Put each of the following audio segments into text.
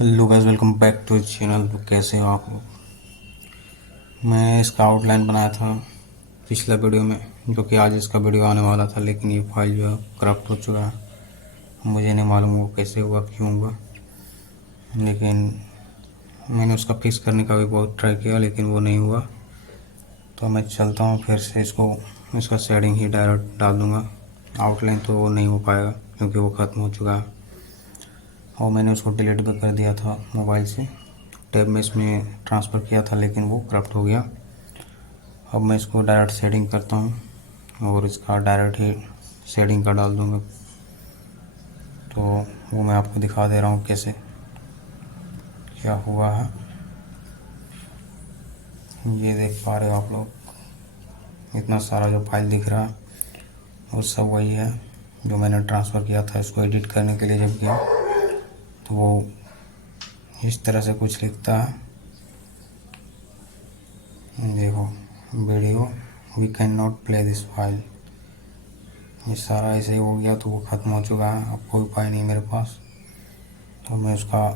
Hello guys, welcome back to channel. तो कैसे हो आप लोग? मैं इसका आउटलाइन बनाया था पिछला वीडियो में, जो कि आज इसका वीडियो आने वाला था, लेकिन ये फाइल जो है करप्ट हो चुका है। मुझे नहीं मालूम वो कैसे हुआ, क्यों हुआ, लेकिन मैंने उसका फिक्स करने का भी बहुत ट्राई किया, लेकिन वो नहीं हुआ। तो मैं चलता हूँ फिर से इसका शेडिंग ही डायरेक्ट डाल दूँगा। आउटलाइन तो वो नहीं हो पाएगा क्योंकि वो ख़त्म हो चुका है, और मैंने उसको डिलीट भी कर दिया था मोबाइल से। टैब में इसमें ट्रांसफ़र किया था, लेकिन वो करप्ट हो गया। अब मैं इसको डायरेक्ट शेडिंग करता हूँ और इसका डायरेक्ट ही शेडिंग का डाल दूँगा। तो वो मैं आपको दिखा दे रहा हूँ कैसे क्या हुआ है। ये देख पा रहे हो आप लोग, इतना सारा जो फाइल दिख रहा है वो सब वही है जो मैंने ट्रांसफ़र किया था। इसको एडिट करने के लिए जब किया तो वो इस तरह से कुछ लिखता है, देखो, video we can not play this file. ये सारा ऐसे ही हो गया, तो वो ख़त्म हो चुका है। अब कोई उपाय नहीं मेरे पास, तो मैं उसका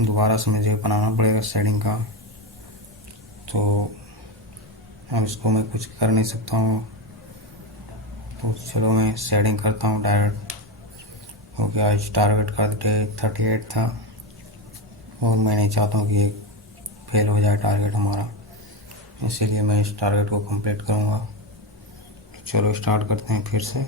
दोबारा से मुझे बनाना पड़ेगा शेडिंग का। तो अब इसको मैं कुछ कर नहीं सकता हूँ, तो चलो मैं शेडिंग करता हूँ डायरेक्ट, क्योंकि आज टारगेट का डेट 38 था और मैं नहीं चाहता हूँ कि ये फेल हो जाए टारगेट हमारा, इसीलिए मैं इस टारगेट को कंप्लीट करूँगा। चलो स्टार्ट करते हैं फिर से।